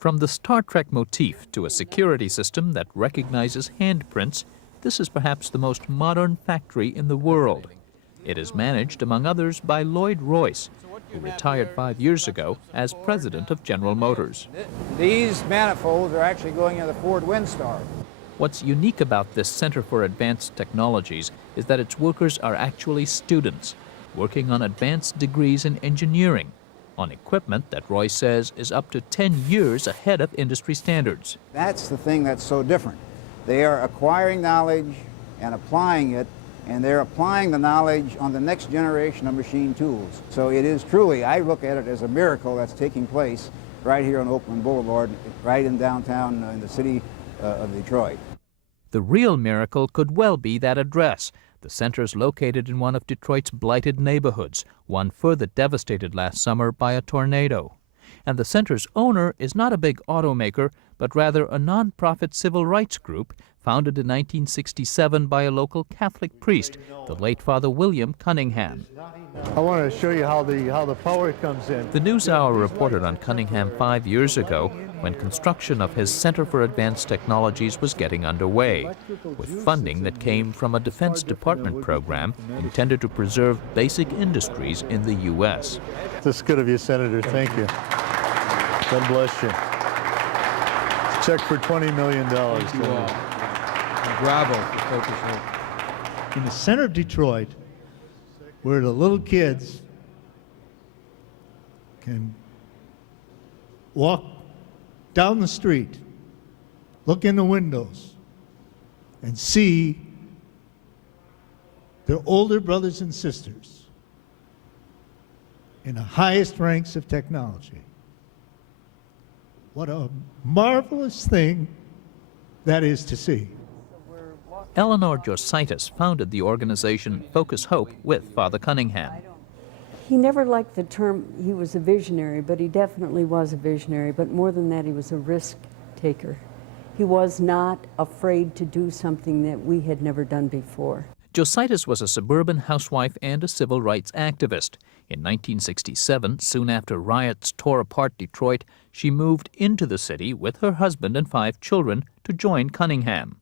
From the Star Trek motif to a security system that recognizes handprints, this is perhaps the most modern factory in the world. It is managed, among others, by Lloyd Royce, who retired 5 years ago as president of General Motors. These manifolds are actually going in the Ford Windstar. What's unique about this Center for Advanced Technologies is that its workers are actually students, working on advanced degrees in engineering, on equipment that Royce says is up to 10 years ahead of industry standards. That's the thing that's so different. They are acquiring knowledge and applying it, and they're applying the knowledge on the next generation of machine tools. So it is truly, I look at it as a miracle that's taking place right here on Oakland Boulevard, right in downtown in the city of Detroit. The real miracle could well be that address. The center is located in one of Detroit's blighted neighborhoods, one further devastated last summer by a tornado. And the center's owner is not a big automaker, but rather a non-profit civil rights group founded in 1967 by a local Catholic priest, the late Father William Cunningham. I want to show you how the power comes in. The NewsHour reported on Cunningham 5 years ago when construction of his Center for Advanced Technologies was getting underway, with funding that came from a Defense Department program intended to preserve basic industries in the U.S. That's good of you, Senator. Thank you. God bless you. Check for $20 million. Bravo for Focus Hope. In the center of Detroit, where the little kids can walk down the street, look in the windows, and see their older brothers and sisters in the highest ranks of technology. What a marvelous thing that is to see. Eleanor Jositis founded the organization Focus Hope with Father Cunningham. He never liked the term, he was a visionary, but he definitely was a visionary. But more than that, he was a risk taker. He was not afraid to do something that we had never done before. Jositis was a suburban housewife and a civil rights activist. In 1967, soon after riots tore apart Detroit, she moved into the city with her husband and 5 children to join Cunningham.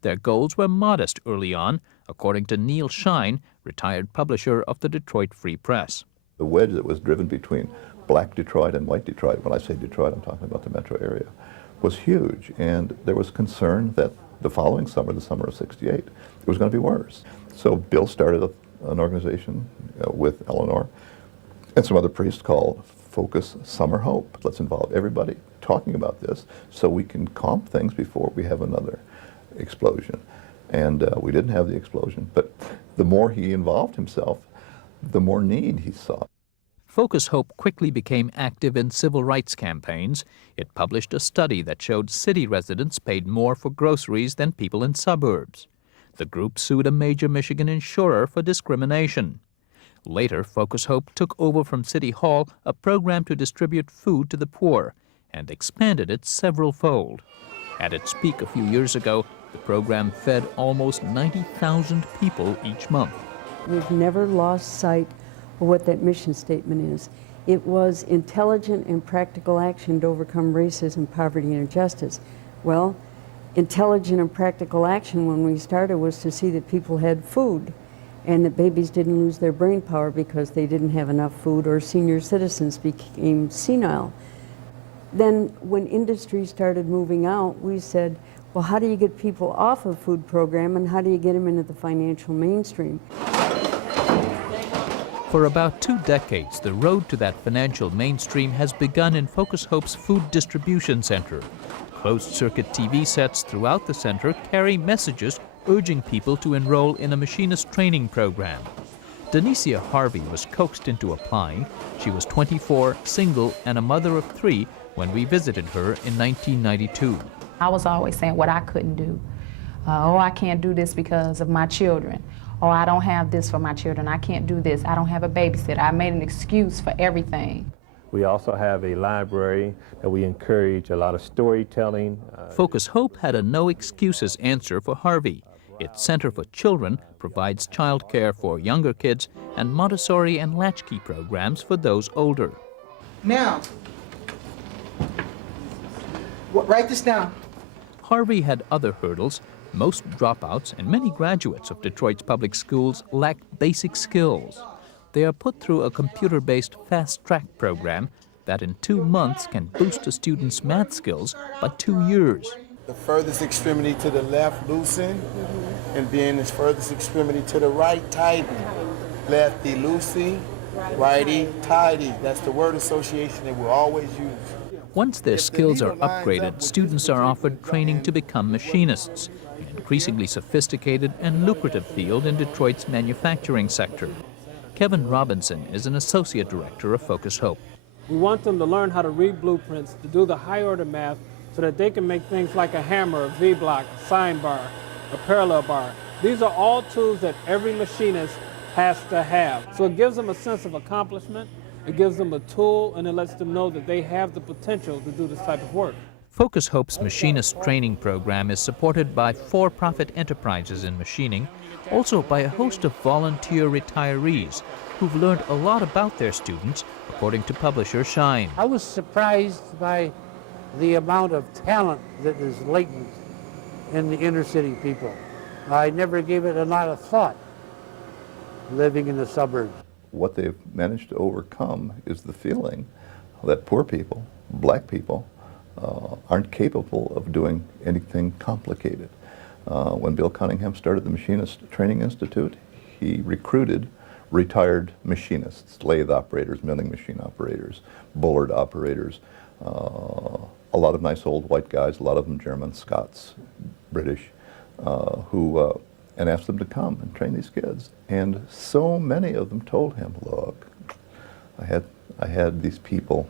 Their goals were modest early on, according to Neil Shine, retired publisher of the Detroit Free Press. The wedge that was driven between black Detroit and white Detroit, when I say Detroit, I'm talking about the metro area, was huge. And there was concern that the following summer, the summer of '68, it was going to be worse. So Bill started an organization with Eleanor and some other priests called Focus Summer Hope. Let's involve everybody talking about this so we can calm things before we have another explosion. And we didn't have the explosion, but the more he involved himself, the more need he saw. Focus Hope quickly became active in civil rights campaigns. It published a study that showed city residents paid more for groceries than people in suburbs. The group sued a major Michigan insurer for discrimination. Later, Focus Hope took over from City Hall a program to distribute food to the poor and expanded it several-fold. At its peak a few years ago, the program fed almost 90,000 people each month. We've never lost sight of what that mission statement is. It was intelligent and practical action to overcome racism, poverty, and injustice. Well, intelligent and practical action when we started was to see that people had food and that babies didn't lose their brain power because they didn't have enough food, or senior citizens became senile. Then when industry started moving out, we said, well, how do you get people off of food program and how do you get them into the financial mainstream? For about 2 decades, the road to that financial mainstream has begun in Focus Hope's Food Distribution Center. Closed-circuit TV sets throughout the center carry messages urging people to enroll in a machinist training program. Denicia Harvey was coaxed into applying. She was 24, single, and a mother of 3 when we visited her in 1992. I was always saying what I couldn't do. Oh, I can't do this because of my children. Oh, I don't have this for my children. I can't do this. I don't have a babysitter. I made an excuse for everything. We also have a library that we encourage a lot of storytelling. Focus Hope had a no excuses answer for Harvey. Its Center for Children provides child care for younger kids and Montessori and latchkey programs for those older. Now, Write this down. Harvey had other hurdles. Most dropouts and many graduates of Detroit's public schools lack basic skills. They are put through a computer-based fast-track program that in 2 months can boost a student's math skills by 2 years. The furthest extremity to the left, loosen, and then the furthest extremity to the right, tighten. Lefty, loosey, righty, tighty. That's the word association that we'll always use. Once their skills are upgraded, students are offered training to become machinists, an increasingly sophisticated and lucrative field in Detroit's manufacturing sector. Kevin Robinson is an associate director of Focus Hope. We want them to learn how to read blueprints, to do the high-order math, so that they can make things like a hammer, a V-block, a sine bar, a parallel bar. These are all tools that every machinist has to have. So it gives them a sense of accomplishment, it gives them a tool, and it lets them know that they have the potential to do this type of work. Focus Hope's machinist training program is supported by for-profit enterprises in machining, also by a host of volunteer retirees who've learned a lot about their students, according to publisher Shine. I was surprised by the amount of talent that is latent in the inner city people. I never gave it a lot of thought living in the suburbs. What they've managed to overcome is the feeling that poor people, black people, aren't capable of doing anything complicated. When Bill Cunningham started the Machinist Training Institute, he recruited retired machinists, lathe operators, milling machine operators, bullard operators, a lot of nice old white guys, a lot of them German, Scots, British, and asked them to come and train these kids. And so many of them told him, look, I had these people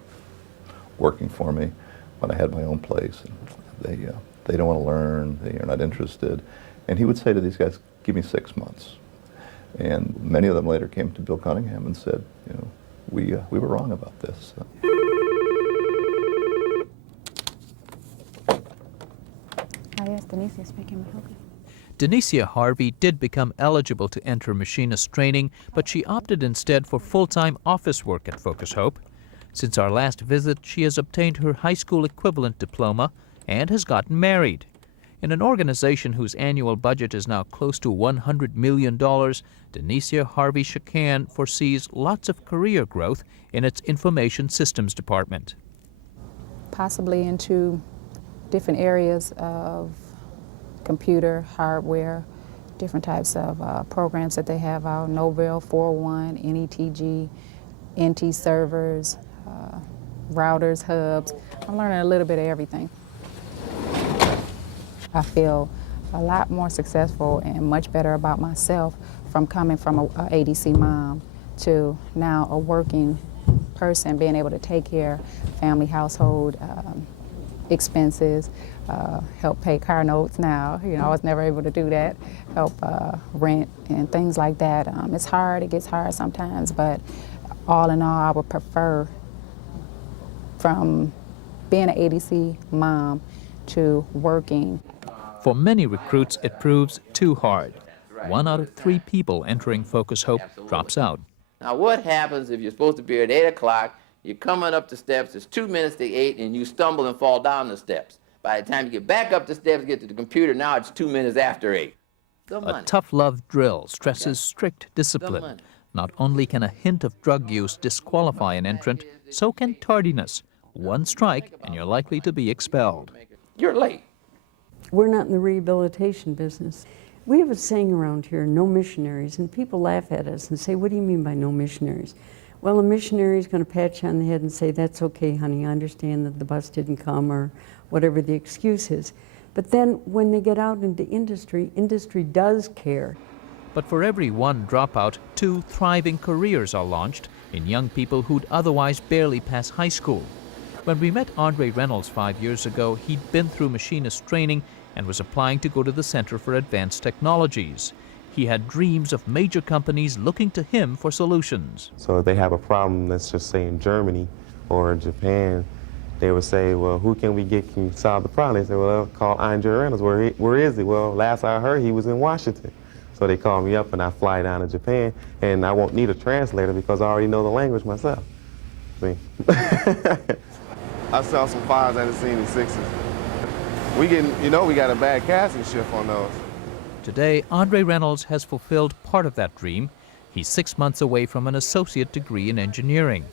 working for me when I had my own place, and they don't want to learn, they are not interested. And he would say to these guys, give me 6 months. And many of them later came to Bill Cunningham and said, you know, we were wrong about this. Yes, Denicia speaking. Denicia Harvey did become eligible to enter machinist training, but she opted instead for full-time office work at Focus Hope. Since our last visit, she has obtained her high school equivalent diploma and has gotten married. In an organization whose annual budget is now close to $100 million, Denicia Harvey Shakan foresees lots of career growth in its information systems department. Possibly into different areas of computer, hardware, different types of programs that they have out, Novell 401, NETG, NT servers, routers, hubs. I'm learning a little bit of everything. I feel a lot more successful and much better about myself from coming from a ADC mom to now a working person, being able to take care of family, household expenses, help pay car notes now. You know, I was never able to do that, help rent and things like that. It's hard, it gets hard sometimes, but all in all, I would prefer from being an ADC mom to working. For many recruits, it proves too hard. 1 out of 3 people entering Focus Hope drops out. Now what happens if you're supposed to be at 8 o'clock, you're coming up the steps, it's 2 minutes to 8, and you stumble and fall down the steps. By the time you get back up the steps, get to the computer, now it's 2 minutes after 8. A tough love drill stresses strict discipline. Not only can a hint of drug use disqualify an entrant, so can tardiness. 1 strike and you're likely to be expelled. You're late. We're not in the rehabilitation business. We have a saying around here, no missionaries, and people laugh at us and say, what do you mean by no missionaries? Well, a missionary is going to pat you on the head and say, that's okay, honey, I understand that the bus didn't come, or whatever the excuse is. But then when they get out into industry, industry does care. But for every 1 dropout, 2 thriving careers are launched in young people who'd otherwise barely pass high school. When we met Andre Reynolds 5 years ago, he'd been through machinist training and was applying to go to the Center for Advanced Technologies. He had dreams of major companies looking to him for solutions. So if they have a problem, let's just say in Germany or Japan, they would say, well, who can we get can solve the problem? They say, well, call Andre Reynolds. Where is he? Well, last I heard, he was in Washington. So they call me up and I fly down to Japan, and I won't need a translator because I already know the language myself. See? I saw some 5s I hadn't seen in 6s. we got a bad casting shift on those. Today, Andre Reynolds has fulfilled part of that dream. He's 6 months away from an associate degree in engineering.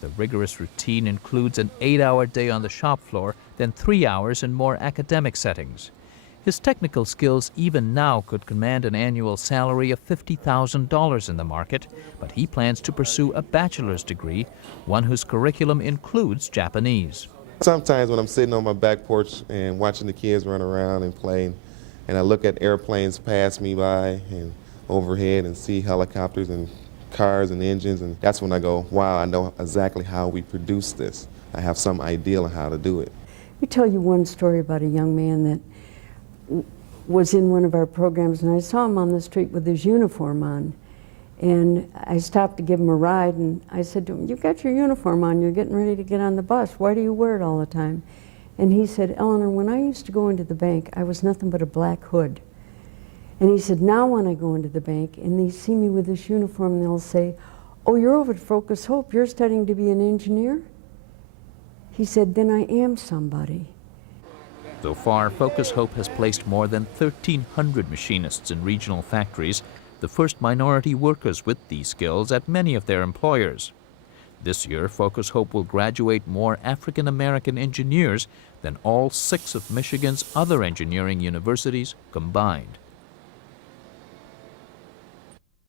The rigorous routine includes an 8-hour day on the shop floor, then 3 hours in more academic settings. His technical skills even now could command an annual salary of $50,000 in the market, but he plans to pursue a bachelor's degree, one whose curriculum includes Japanese. Sometimes when I'm sitting on my back porch and watching the kids run around and play, and I look at airplanes pass me by and overhead and see helicopters and cars and engines, and that's when I go, wow, I know exactly how we produce this. I have some idea of how to do it. Let me tell you one story about a young man that was in one of our programs, and I saw him on the street with his uniform on. And I stopped to give him a ride, and I said to him, "You've got your uniform on, you're getting ready to get on the bus. Why do you wear it all the time?" And he said, "Eleanor, when I used to go into the bank, I was nothing but a black hood." And he said, "Now when I go into the bank and they see me with this uniform, they'll say, 'Oh, you're over at Focus Hope, you're studying to be an engineer?' He said, 'Then I am somebody.'" So far, Focus Hope has placed more than 1,300 machinists in regional factories, the first minority workers with these skills at many of their employers. This year, Focus Hope will graduate more African American engineers than all 6 of Michigan's other engineering universities combined.